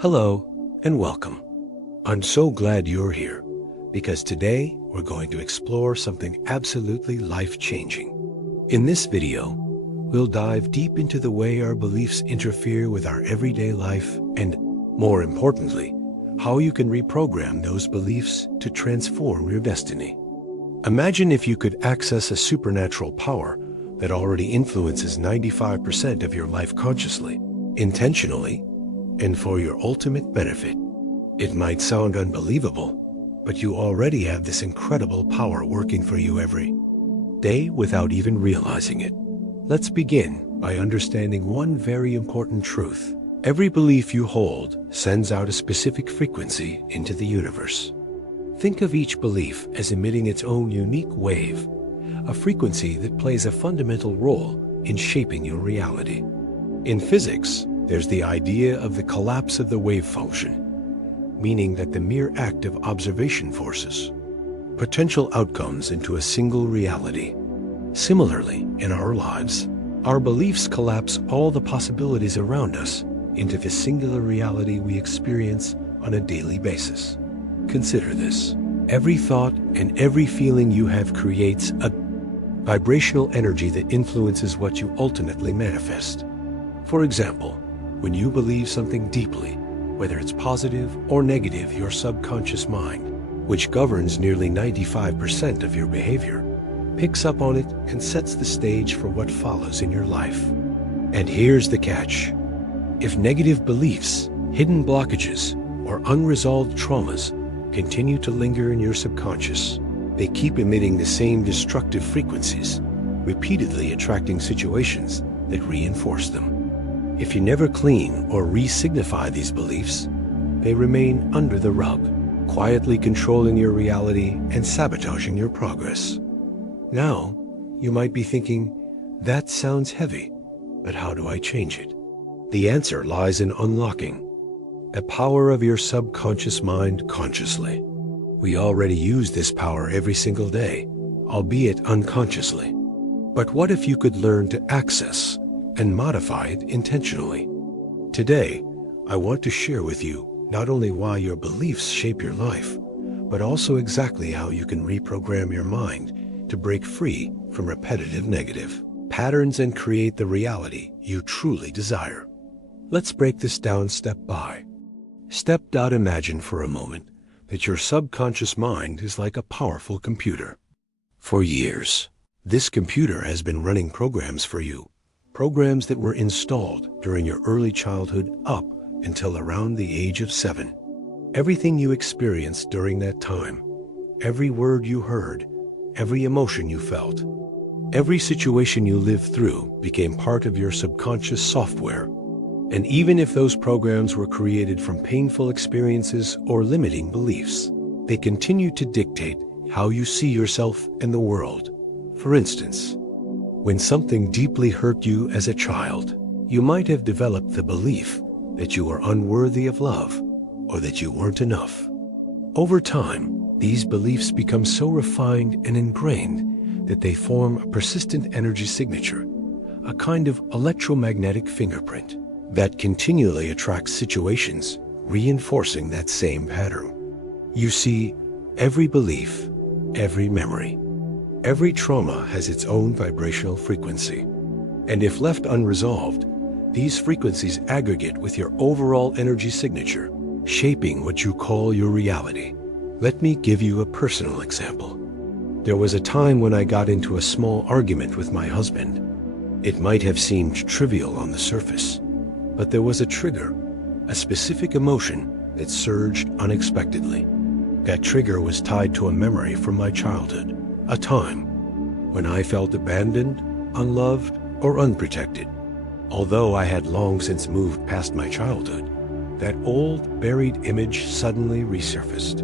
Hello and welcome. I'm so glad you're here because today we're going to explore something absolutely life-changing. In this video, we'll dive deep into the way our beliefs interfere with our everyday life and, more importantly, how you can reprogram those beliefs to transform your destiny. Imagine if you could access a supernatural power that already influences 95% of your life consciously, intentionally, and for your ultimate benefit. It might sound unbelievable, but you already have this incredible power working for you every day without even realizing it. Let's begin by understanding one very important truth. Every belief you hold sends out a specific frequency into the universe. Think of each belief as emitting its own unique wave, a frequency that plays a fundamental role in shaping your reality. In physics, there's the idea of the collapse of the wave function, meaning that the mere act of observation forces potential outcomes into a single reality. Similarly, in our lives, our beliefs collapse all the possibilities around us into the singular reality we experience on a daily basis. Consider this. Every thought and every feeling you have creates a vibrational energy that influences what you ultimately manifest. For example, when you believe something deeply, whether it's positive or negative, your subconscious mind, which governs nearly 95% of your behavior, picks up on it and sets the stage for what follows in your life. And here's the catch. If negative beliefs, hidden blockages, or unresolved traumas continue to linger in your subconscious, they keep emitting the same destructive frequencies, repeatedly attracting situations that reinforce them. If you never clean or re-signify these beliefs, they remain under the rug, quietly controlling your reality and sabotaging your progress. Now, you might be thinking, that sounds heavy, but how do I change it? The answer lies in unlocking a power of your subconscious mind consciously. We already use this power every single day, albeit unconsciously. But what if you could learn to access and modify it intentionally? Today, I want to share with you not only why your beliefs shape your life, but also exactly how you can reprogram your mind to break free from repetitive negative patterns and create the reality you truly desire. Let's break this down step by step. Imagine for a moment that your subconscious mind is like a powerful computer. For years, this computer has been running programs for you, programs that were installed during your early childhood up until around the age of 7. Everything you experienced during that time, every word you heard, every emotion you felt, every situation you lived through became part of your subconscious software. And even if those programs were created from painful experiences or limiting beliefs, they continue to dictate how you see yourself and the world. For instance, when something deeply hurt you as a child, you might have developed the belief that you were unworthy of love or that you weren't enough. Over time, these beliefs become so refined and ingrained that they form a persistent energy signature, a kind of electromagnetic fingerprint that continually attracts situations, reinforcing that same pattern. You see, every belief, every memory, every trauma has its own vibrational frequency. And if left unresolved, these frequencies aggregate with your overall energy signature, shaping what you call your reality. Let me give you a personal example. There was a time when I got into a small argument with my husband. It might have seemed trivial on the surface, but there was a trigger, a specific emotion that surged unexpectedly. That trigger was tied to a memory from my childhood, a time when I felt abandoned, unloved, or unprotected. Although I had long since moved past my childhood, that old, buried image suddenly resurfaced.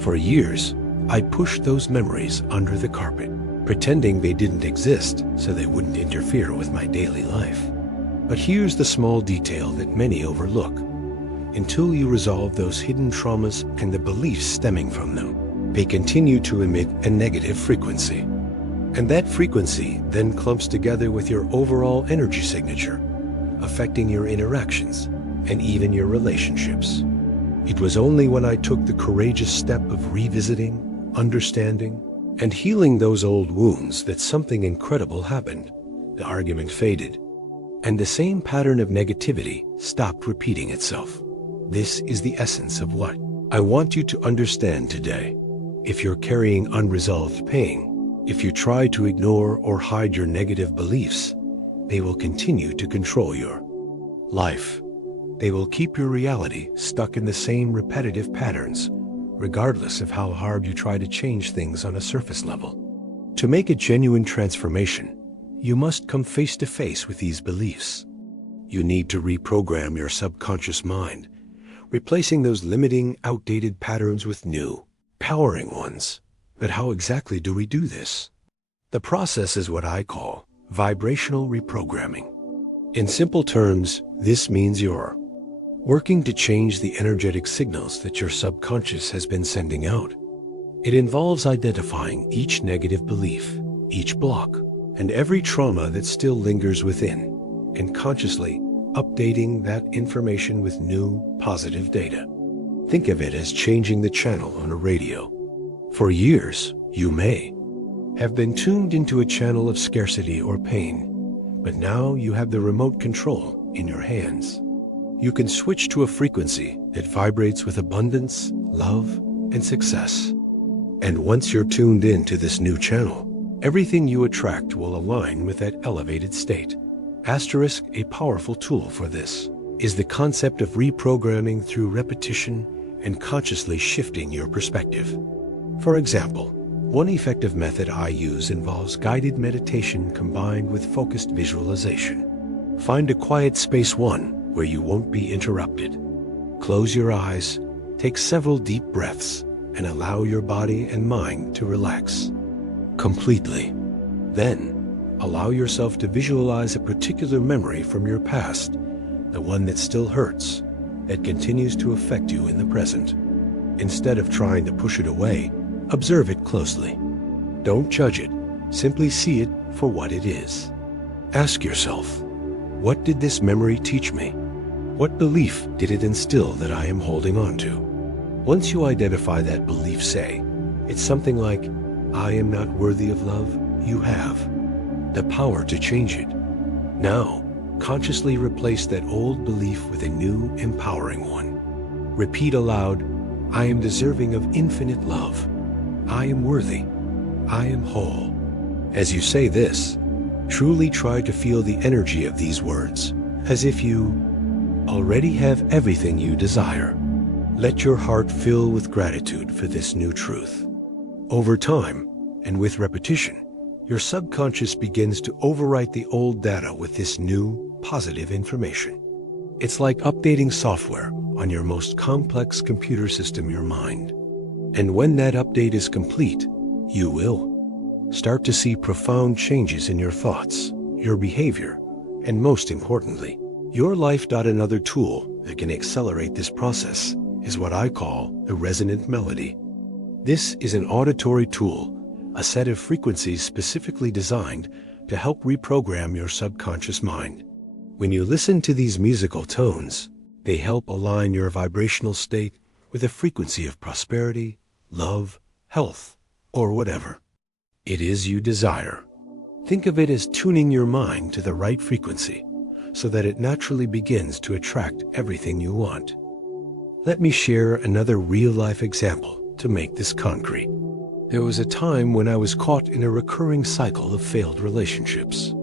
For years, I pushed those memories under the carpet, pretending they didn't exist so they wouldn't interfere with my daily life. But here's the small detail that many overlook. Until you resolve those hidden traumas and the beliefs stemming from them, they continue to emit a negative frequency. And that frequency then clumps together with your overall energy signature, affecting your interactions and even your relationships. It was only when I took the courageous step of revisiting, understanding, and healing those old wounds that something incredible happened. The argument faded, and the same pattern of negativity stopped repeating itself. This is the essence of what I want you to understand today. If you're carrying unresolved pain, if you try to ignore or hide your negative beliefs, they will continue to control your life. They will keep your reality stuck in the same repetitive patterns, regardless of how hard you try to change things on a surface level. To make a genuine transformation, you must come face to face with these beliefs. You need to reprogram your subconscious mind, replacing those limiting, outdated patterns with new, empowering ones. But how exactly do we do this? The process is what I call vibrational reprogramming. In simple terms, this means you're working to change the energetic signals that your subconscious has been sending out. It involves identifying each negative belief, each block, and every trauma that still lingers within, and consciously updating that information with new, positive data. Think of it as changing the channel on a radio. For years, you may have been tuned into a channel of scarcity or pain, but now you have the remote control in your hands. You can switch to a frequency that vibrates with abundance, love, and success. And once you're tuned into this new channel, everything you attract will align with that elevated state. Asterisk, a powerful tool for this is the concept of reprogramming through repetition and consciously shifting your perspective. For example, one effective method I use involves guided meditation combined with focused visualization. Find a quiet space where you won't be interrupted. Close your eyes, take several deep breaths, and allow your body and mind to relax completely. Then, allow yourself to visualize a particular memory from your past, the one that still hurts, that continues to affect you in the present. Instead of trying to push it away, observe it closely. Don't judge it, simply see it for what it is. Ask yourself, what did this memory teach me? What belief did it instill that I am holding on to? Once you identify that belief, say, it's something like, I am not worthy of love. You have the power to change it. Now, consciously replace that old belief with a new, empowering one. Repeat aloud, I am deserving of infinite love. I am worthy. I am whole. As you say this, truly try to feel the energy of these words, as if you already have everything you desire. Let your heart fill with gratitude for this new truth. Over time, and with repetition, your subconscious begins to overwrite the old data with this new, positive information. It's like updating software on your most complex computer system, your mind. And when that update is complete, you will start to see profound changes in your thoughts, your behavior, and most importantly, your life. Another tool that can accelerate this process is what I call the resonant melody. This is an auditory tool, a set of frequencies specifically designed to help reprogram your subconscious mind. When you listen to these musical tones, they help align your vibrational state with a frequency of prosperity, love, health, or whatever it is you desire. Think of it as tuning your mind to the right frequency so that it naturally begins to attract everything you want. Let me share another real-life example to make this concrete. There was a time when I was caught in a recurring cycle of failed relationships.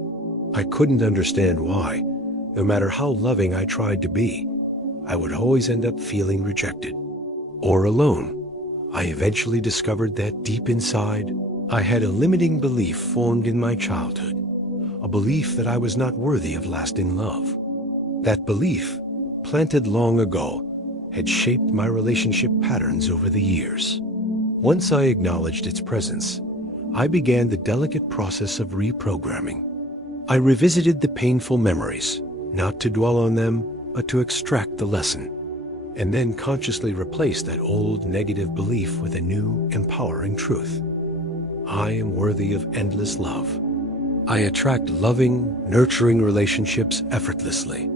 I couldn't understand why. No matter how loving I tried to be, I would always end up feeling rejected or alone. I eventually discovered that deep inside, I had a limiting belief formed in my childhood, a belief that I was not worthy of lasting love. That belief, planted long ago, had shaped my relationship patterns over the years. Once I acknowledged its presence, I began the delicate process of reprogramming. I revisited the painful memories, not to dwell on them, but to extract the lesson, and then consciously replace that old negative belief with a new, empowering truth. I am worthy of endless love. I attract loving, nurturing relationships effortlessly.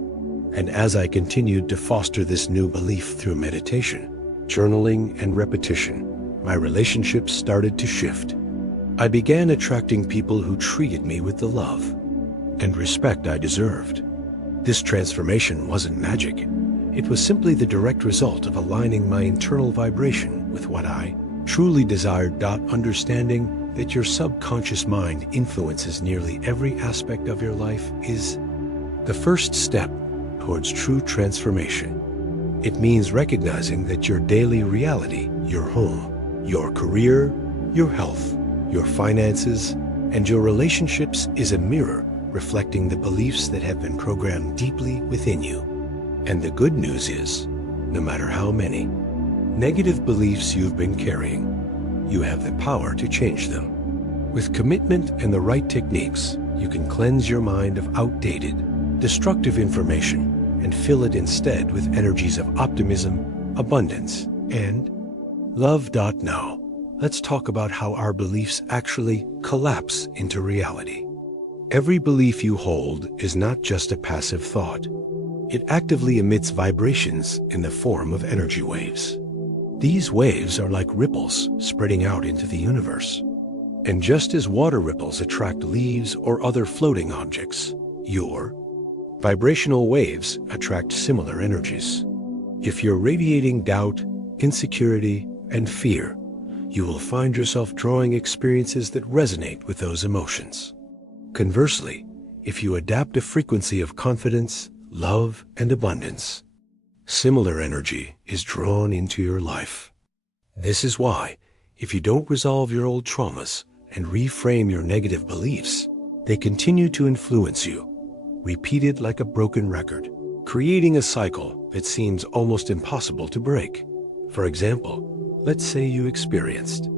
And as I continued to foster this new belief through meditation, journaling, and repetition, my relationships started to shift. I began attracting people who treated me with the love and respect I deserved. This transformation wasn't magic. It was simply the direct result of aligning my internal vibration with what I truly desired. Understanding that your subconscious mind influences nearly every aspect of your life is the first step towards true transformation. It means recognizing that your daily reality, your home, your career, your health, your finances, and your relationships is a mirror reflecting the beliefs that have been programmed deeply within you. And the good news is, no matter how many negative beliefs you've been carrying, you have the power to change them. With commitment and the right techniques, you can cleanse your mind of outdated, destructive information and fill it instead with energies of optimism, abundance, and love. Now, let's talk about how our beliefs actually collapse into reality. Every belief you hold is not just a passive thought. It actively emits vibrations in the form of energy waves. These waves are like ripples spreading out into the universe. And just as water ripples attract leaves or other floating objects, your vibrational waves attract similar energies. If you're radiating doubt, insecurity, and fear, you will find yourself drawing experiences that resonate with those emotions. Conversely, if you adapt a frequency of confidence, love, and abundance, similar energy is drawn into your life. This is why, if you don't resolve your old traumas and reframe your negative beliefs, they continue to influence you, repeated like a broken record, creating a cycle that seems almost impossible to break. For example, let's say you experienced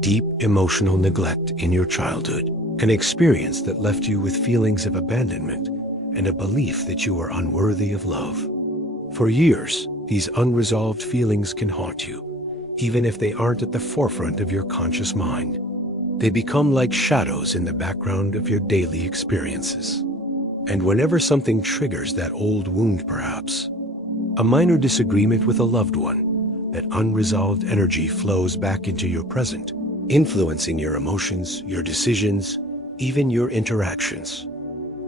deep emotional neglect in your childhood, an experience that left you with feelings of abandonment and a belief that you are unworthy of love. For years, these unresolved feelings can haunt you, even if they aren't at the forefront of your conscious mind. They become like shadows in the background of your daily experiences. And whenever something triggers that old wound, perhaps a minor disagreement with a loved one, that unresolved energy flows back into your present, influencing your emotions, your decisions, even your interactions.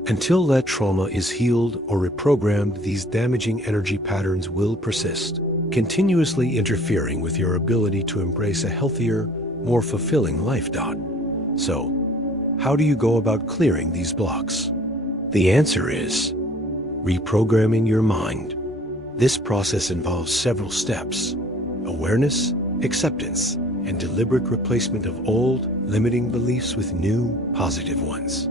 Until that trauma is healed or reprogrammed, these damaging energy patterns will persist, continuously interfering with your ability to embrace a healthier, more fulfilling life. So, how do you go about clearing these blocks? The answer is reprogramming your mind. This process involves several steps: awareness, acceptance, and deliberate replacement of old, limiting beliefs with new, positive ones.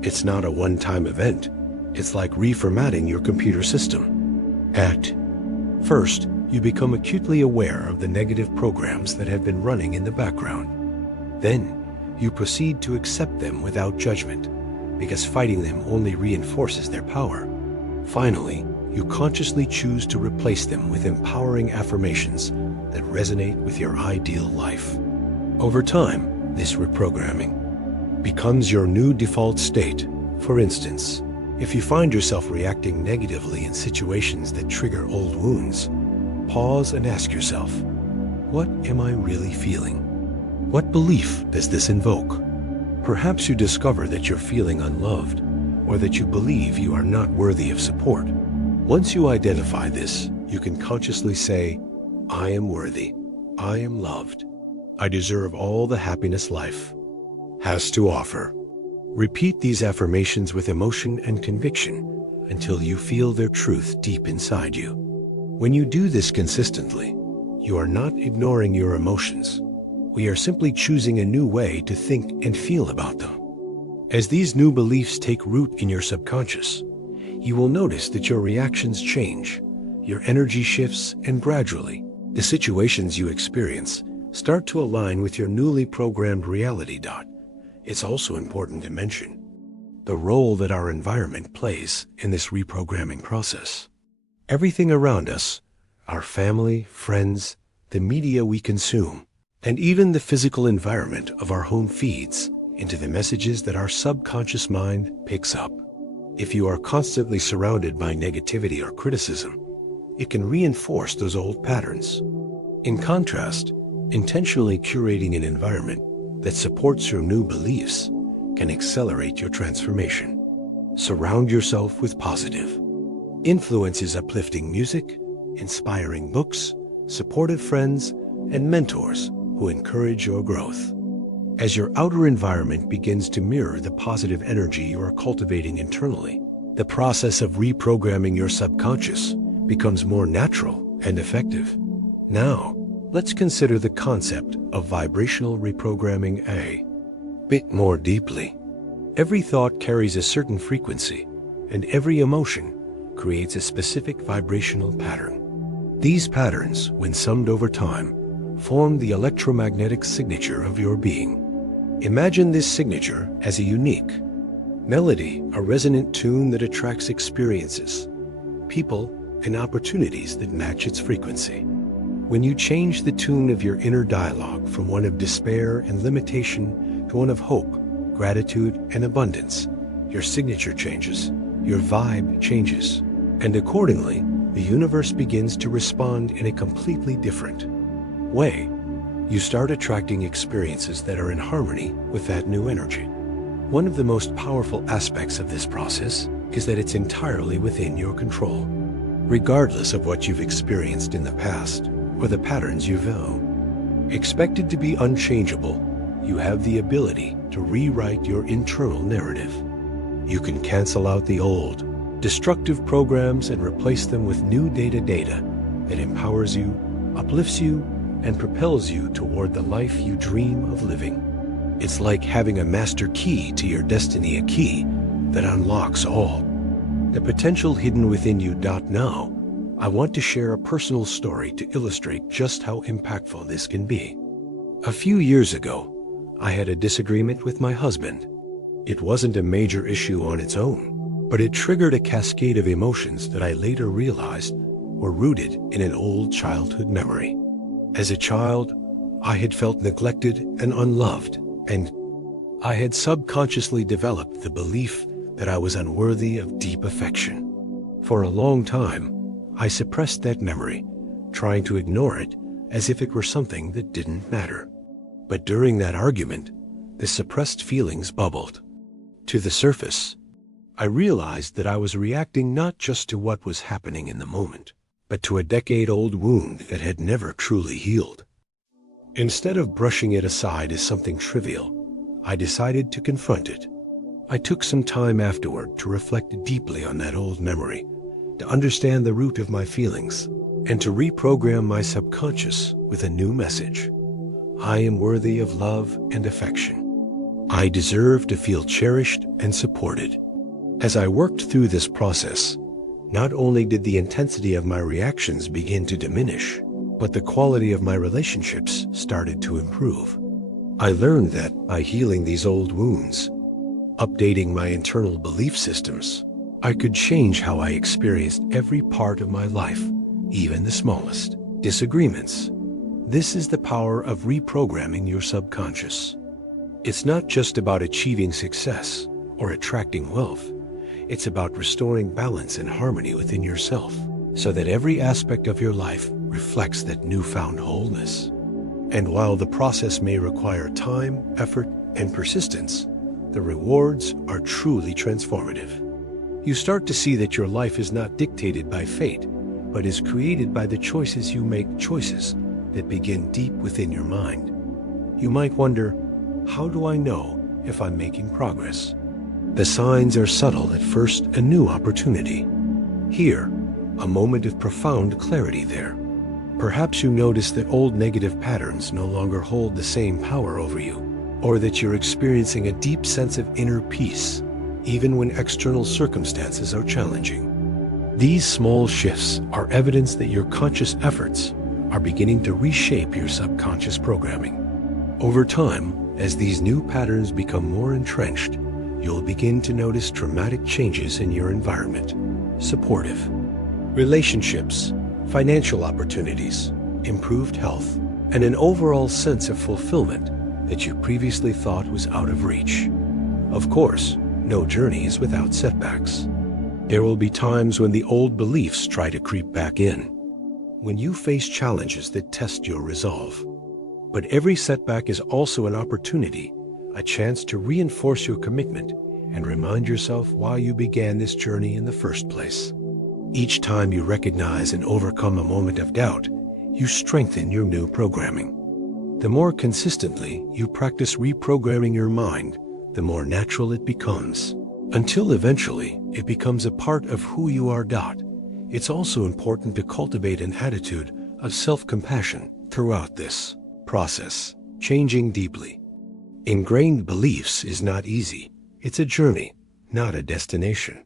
It's not a one-time event. It's like reformatting your computer system. At first, you become acutely aware of the negative programs that have been running in the background. Then, you proceed to accept them without judgment, because fighting them only reinforces their power. Finally, you consciously choose to replace them with empowering affirmations that resonate with your ideal life. Over time, this reprogramming becomes your new default state. For instance, if you find yourself reacting negatively in situations that trigger old wounds, pause and ask yourself, what am I really feeling? What belief does this invoke? Perhaps you discover that you're feeling unloved, or that you believe you are not worthy of support. Once you identify this, you can consciously say, I am worthy, I am loved, I deserve all the happiness life has to offer. Repeat these affirmations with emotion and conviction until you feel their truth deep inside you. When you do this consistently, you are not ignoring your emotions. We are simply choosing a new way to think and feel about them. As these new beliefs take root in your subconscious, you will notice that your reactions change, your energy shifts, and gradually, the situations you experience start to align with your newly programmed reality. It's also important to mention the role that our environment plays in this reprogramming process. Everything around us, our family, friends, the media we consume, and even the physical environment of our home feeds into the messages that our subconscious mind picks up. If you are constantly surrounded by negativity or criticism, it can reinforce those old patterns. In contrast, intentionally curating an environment that supports your new beliefs can accelerate your transformation. Surround yourself with positive. Influences uplifting music, inspiring books, supportive friends, and mentors who encourage your growth. As your outer environment begins to mirror the positive energy you are cultivating internally, the process of reprogramming your subconscious becomes more natural and effective. Now, let's consider the concept of vibrational reprogramming a bit more deeply. Every thought carries a certain frequency, and every emotion creates a specific vibrational pattern. These patterns, when summed over time, form the electromagnetic signature of your being. Imagine this signature as a unique melody, a resonant tune that attracts experiences, people, and opportunities that match its frequency. When you change the tune of your inner dialogue from one of despair and limitation to one of hope, gratitude, and abundance, your signature changes, your vibe changes, and accordingly, the universe begins to respond in a completely different way. You start attracting experiences that are in harmony with that new energy. One of the most powerful aspects of this process is that it's entirely within your control. Regardless of what you've experienced in the past or the patterns you vow, expected to be unchangeable, you have the ability to rewrite your internal narrative. You can cancel out the old, destructive programs and replace them with new data that empowers you, uplifts you, and propels you toward the life you dream of living. It's like having a master key to your destiny, a key that unlocks all the potential hidden within you. Now, I want to share a personal story to illustrate just how impactful this can be. A few years ago, I had a disagreement with my husband. It wasn't a major issue on its own, but it triggered a cascade of emotions that I later realized were rooted in an old childhood memory. As a child, I had felt neglected and unloved, and I had subconsciously developed the belief that I was unworthy of deep affection. For a long time, I suppressed that memory, trying to ignore it as if it were something that didn't matter. But during that argument, the suppressed feelings bubbled to the surface. I realized that I was reacting not just to what was happening in the moment, but to a decade-old wound that had never truly healed. Instead of brushing it aside as something trivial, I decided to confront it. I took some time afterward to reflect deeply on that old memory, to understand the root of my feelings, and to reprogram my subconscious with a new message. I am worthy of love and affection. I deserve to feel cherished and supported. As I worked through this process, not only did the intensity of my reactions begin to diminish, but the quality of my relationships started to improve. I learned that by healing these old wounds, updating my internal belief systems, I could change how I experienced every part of my life, even the smallest disagreements. This is the power of reprogramming your subconscious. It's not just about achieving success or attracting wealth. It's about restoring balance and harmony within yourself so that every aspect of your life reflects that newfound wholeness. And while the process may require time, effort, and persistence, the rewards are truly transformative. You start to see that your life is not dictated by fate, but is created by the choices you make, choices that begin deep within your mind. You might wonder, how do I know if I'm making progress? The signs are subtle at first, a new opportunity. Here, a moment of profound clarity there. Perhaps you notice that old negative patterns no longer hold the same power over you, or that you're experiencing a deep sense of inner peace, even when external circumstances are challenging. These small shifts are evidence that your conscious efforts are beginning to reshape your subconscious programming. Over time, as these new patterns become more entrenched, you'll begin to notice dramatic changes in your environment. Supportive relationships, financial opportunities, improved health, and an overall sense of fulfillment that you previously thought was out of reach. Of course, No journey is without setbacks. There will be times when the old beliefs try to creep back in, when you face challenges that test your resolve. But every setback is also an opportunity, a chance to reinforce your commitment and remind yourself why you began this journey in the first place. Each time you recognize and overcome a moment of doubt, you strengthen your new programming. The more consistently you practice reprogramming your mind, the more natural it becomes, until eventually it becomes a part of who you are. It's also important to cultivate an attitude of self-compassion throughout this process, changing deeply. Ingrained beliefs is not easy. It's a journey, not a destination.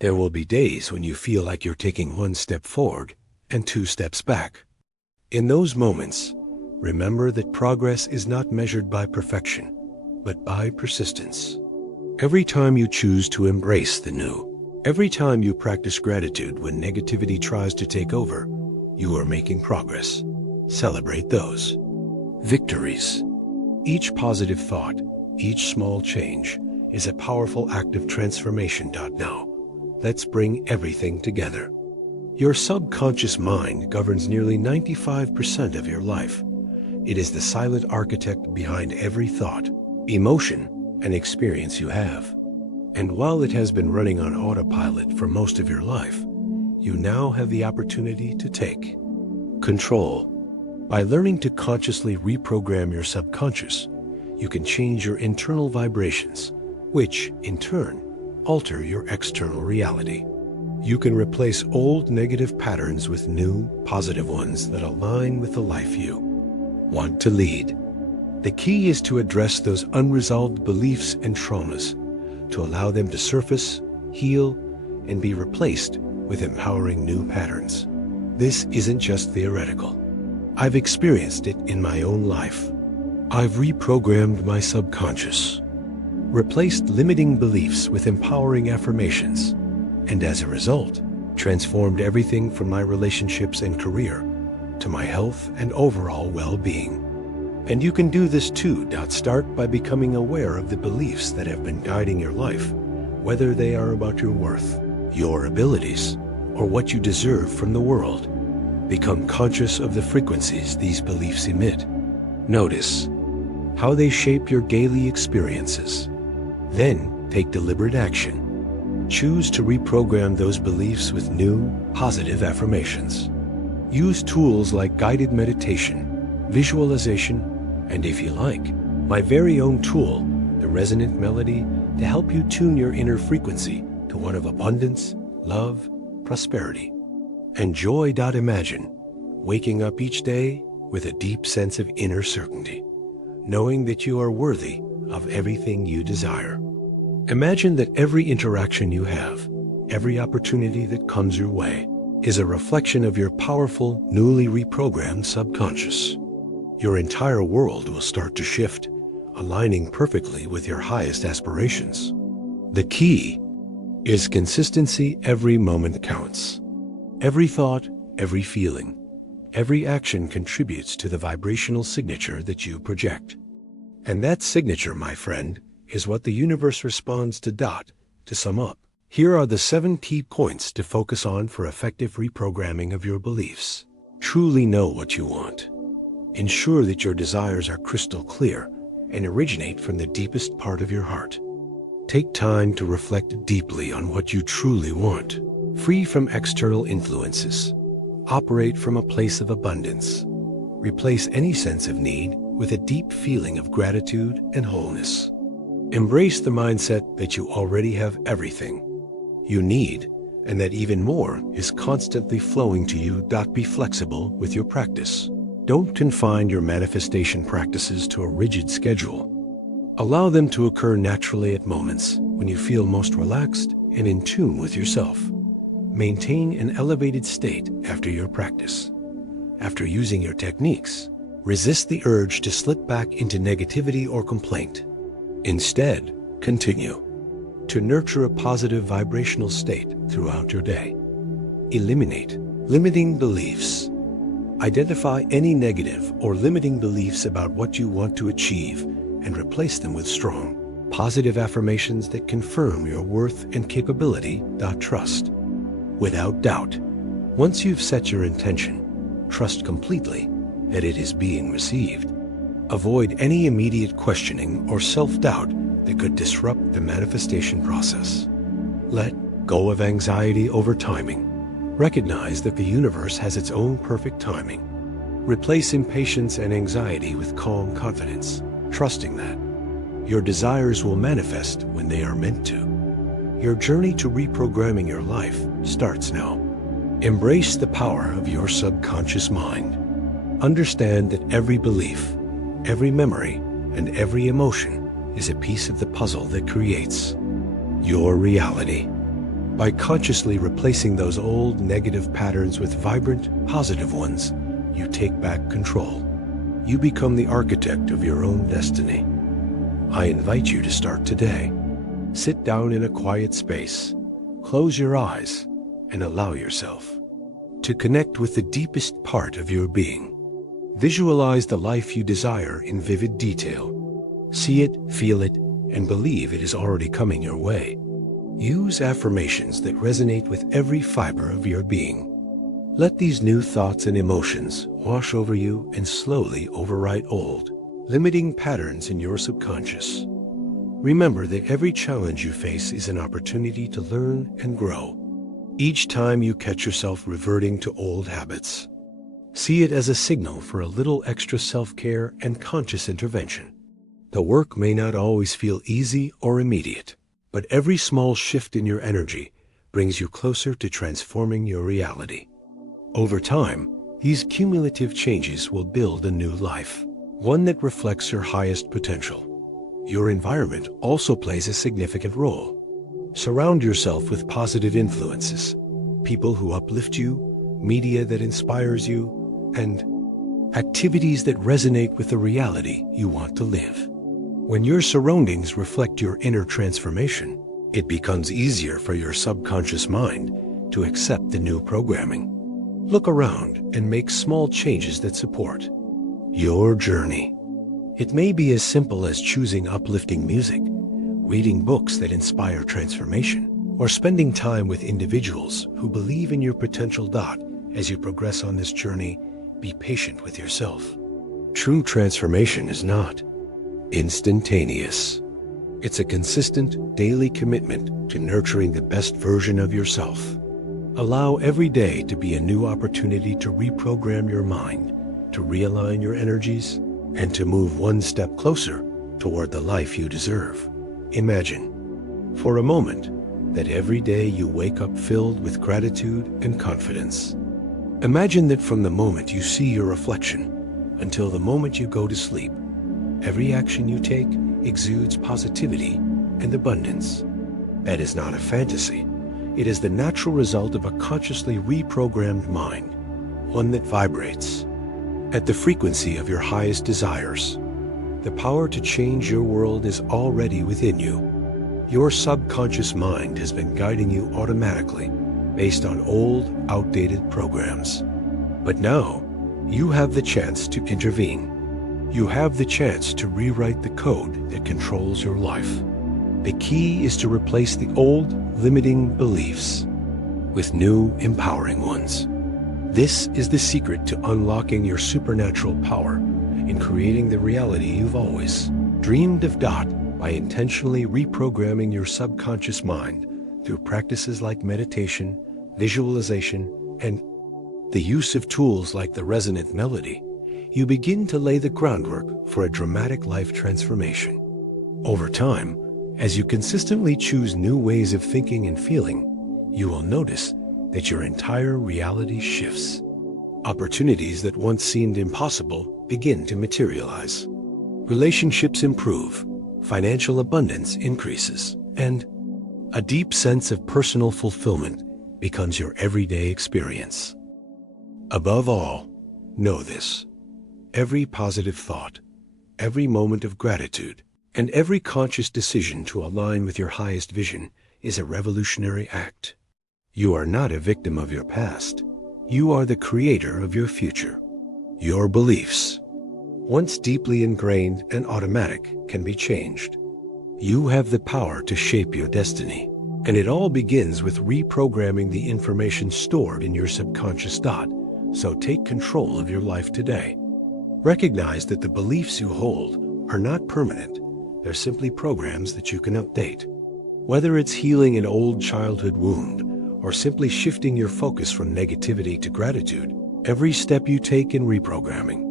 There will be days when you feel like you're taking one step forward and two steps back. In those moments, remember that progress is not measured by perfection, but by persistence. Every time you choose to embrace the new, every time you practice gratitude when negativity tries to take over, you are making progress. Celebrate those victories. Each positive thought, each small change, is a powerful act of transformation. Now, let's bring everything together. Your subconscious mind governs nearly 95% of your life. It is the silent architect behind every thought, emotion, and experience you have. And while it has been running on autopilot for most of your life, you now have the opportunity to take control. By learning to consciously reprogram your subconscious, you can change your internal vibrations, which, in turn, alter your external reality. You can replace old negative patterns with new, positive ones that align with the life you want to lead. The key is to address those unresolved beliefs and traumas, to allow them to surface, heal, and be replaced with empowering new patterns. This isn't just theoretical. I've experienced it in my own life. I've reprogrammed my subconscious, replaced limiting beliefs with empowering affirmations, and as a result, transformed everything from my relationships and career to my health and overall well-being. And you can do this too. Start by becoming aware of the beliefs that have been guiding your life, whether they are about your worth, your abilities, or what you deserve from the world. Become conscious of the frequencies these beliefs emit. Notice how they shape your daily experiences. Then take deliberate action. Choose to reprogram those beliefs with new, positive affirmations. Use tools like guided meditation, visualization, and if you like, my very own tool, the resonant melody, to help you tune your inner frequency to one of abundance, love, prosperity, and joy. Imagine waking up each day with a deep sense of inner certainty, knowing that you are worthy of everything you desire. Imagine that every interaction you have, every opportunity that comes your way, is a reflection of your powerful, newly reprogrammed subconscious. Your entire world will start to shift, aligning perfectly with your highest aspirations. The key is consistency. Every moment counts. Every thought, every feeling, every action contributes to the vibrational signature that you project. And that signature, my friend, is what the universe responds to. To sum up, here are the 7 key points to focus on for effective reprogramming of your beliefs. Truly know what you want. Ensure that your desires are crystal clear and originate from the deepest part of your heart. Take time to reflect deeply on what you truly want. Free from external influences. Operate from a place of abundance. Replace any sense of need with a deep feeling of gratitude and wholeness. Embrace the mindset that you already have everything you need and that even more is constantly flowing to you. Be flexible with your practice. Don't confine your manifestation practices to a rigid schedule. Allow them to occur naturally at moments when you feel most relaxed and in tune with yourself. Maintain an elevated state after your practice. After using your techniques, resist the urge to slip back into negativity or complaint. Instead, continue to nurture a positive vibrational state throughout your day. Eliminate limiting beliefs. Identify any negative or limiting beliefs about what you want to achieve and replace them with strong, positive affirmations that confirm your worth and capability. Trust. Without doubt, once you've set your intention, trust completely that it is being received. Avoid any immediate questioning or self-doubt that could disrupt the manifestation process. Let go of anxiety over timing. Recognize that the universe has its own perfect timing. Replace impatience and anxiety with calm confidence, trusting that your desires will manifest when they are meant to. Your journey to reprogramming your life starts now. Embrace the power of your subconscious mind. Understand that every belief, every memory, and every emotion is a piece of the puzzle that creates your reality. By consciously replacing those old negative patterns with vibrant, positive ones, you take back control. You become the architect of your own destiny. I invite you to start today. Sit down in a quiet space, close your eyes, and allow yourself to connect with the deepest part of your being. Visualize the life you desire in vivid detail. See it, feel it, and believe it is already coming your way. Use affirmations that resonate with every fiber of your being. Let these new thoughts and emotions wash over you and slowly overwrite old, limiting patterns in your subconscious. Remember that every challenge you face is an opportunity to learn and grow. Each time you catch yourself reverting to old habits, see it as a signal for a little extra self-care and conscious intervention. The work may not always feel easy or immediate, but every small shift in your energy brings you closer to transforming your reality. Over time, these cumulative changes will build a new life, one that reflects your highest potential. Your environment also plays a significant role. Surround yourself with positive influences, people who uplift you, media that inspires you, and activities that resonate with the reality you want to live. When your surroundings reflect your inner transformation, it becomes easier for your subconscious mind to accept the new programming. Look around and make small changes that support your journey. It may be as simple as choosing uplifting music, reading books that inspire transformation, or spending time with individuals who believe in your potential. As you progress on this journey, be patient with yourself. True transformation is not instantaneous. It's a consistent, daily commitment to nurturing the best version of yourself. Allow every day to be a new opportunity to reprogram your mind, to realign your energies, and to move one step closer toward the life you deserve. Imagine, for a moment, that every day you wake up filled with gratitude and confidence. Imagine that from the moment you see your reflection until the moment you go to sleep, every action you take exudes positivity and abundance. That is not a fantasy. It is the natural result of a consciously reprogrammed mind, one that vibrates at the frequency of your highest desires. The power to change your world is already within you. Your subconscious mind has been guiding you automatically based on old, outdated programs. But now, you have the chance to intervene. You have the chance to rewrite the code that controls your life. The key is to replace the old, limiting beliefs with new, empowering ones. This is the secret to unlocking your supernatural power in creating the reality you've always dreamed of. By intentionally reprogramming your subconscious mind through practices like meditation, visualization, and the use of tools like the resonant melody, you begin to lay the groundwork for a dramatic life transformation. Over time, as you consistently choose new ways of thinking and feeling, you will notice that your entire reality shifts. Opportunities that once seemed impossible begin to materialize. Relationships improve, financial abundance increases, and a deep sense of personal fulfillment becomes your everyday experience. Above all, know this: every positive thought, every moment of gratitude, and every conscious decision to align with your highest vision is a revolutionary act. You are not a victim of your past. You are the creator of your future. Your beliefs, once deeply ingrained and automatic, can be changed. You have the power to shape your destiny. And it all begins with reprogramming the information stored in your subconscious dot. So take control of your life today. Recognize that the beliefs you hold are not permanent. They're simply programs that you can update. Whether it's healing an old childhood wound or simply shifting your focus from negativity to gratitude, every step you take in reprogramming,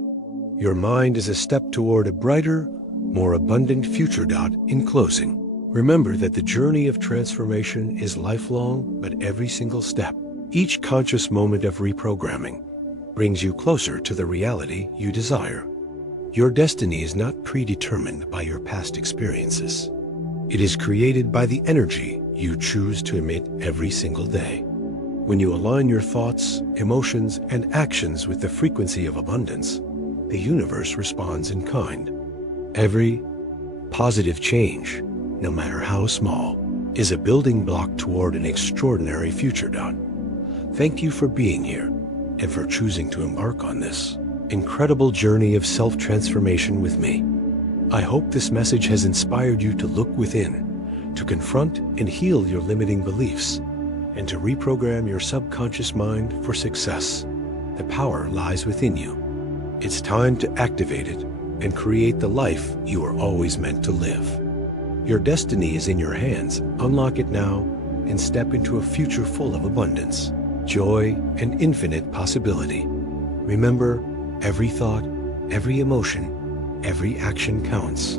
your mind is a step toward a brighter, more abundant future. In closing, remember that the journey of transformation is lifelong, but every single step, each conscious moment of reprogramming, brings you closer to the reality you desire. Your destiny is not predetermined by your past experiences. It is created by the energy you choose to emit every single day. When you align your thoughts, emotions, and actions with the frequency of abundance, the universe responds in kind. Every positive change, no matter how small, is a building block toward an extraordinary future. Thank you for being here and for choosing to embark on this incredible journey of self-transformation with me. I hope this message has inspired you to look within, to confront and heal your limiting beliefs, and to reprogram your subconscious mind for success. The power lies within you. It's time to activate it and create the life you were always meant to live. Your destiny is in your hands. Unlock it now and step into a future full of abundance, joy, and infinite possibility. Remember, every thought, every emotion, every action counts.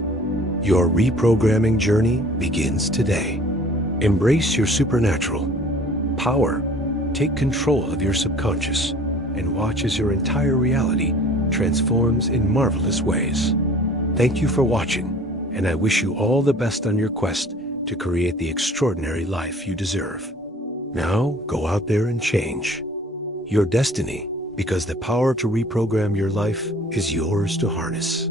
Your reprogramming journey begins today. Embrace your supernatural power. Take control of your subconscious and watch as your entire reality transforms in marvelous ways. Thank you for watching, and I wish you all the best on your quest to create the extraordinary life you deserve. Now, go out there and change your destiny, because the power to reprogram your life is yours to harness.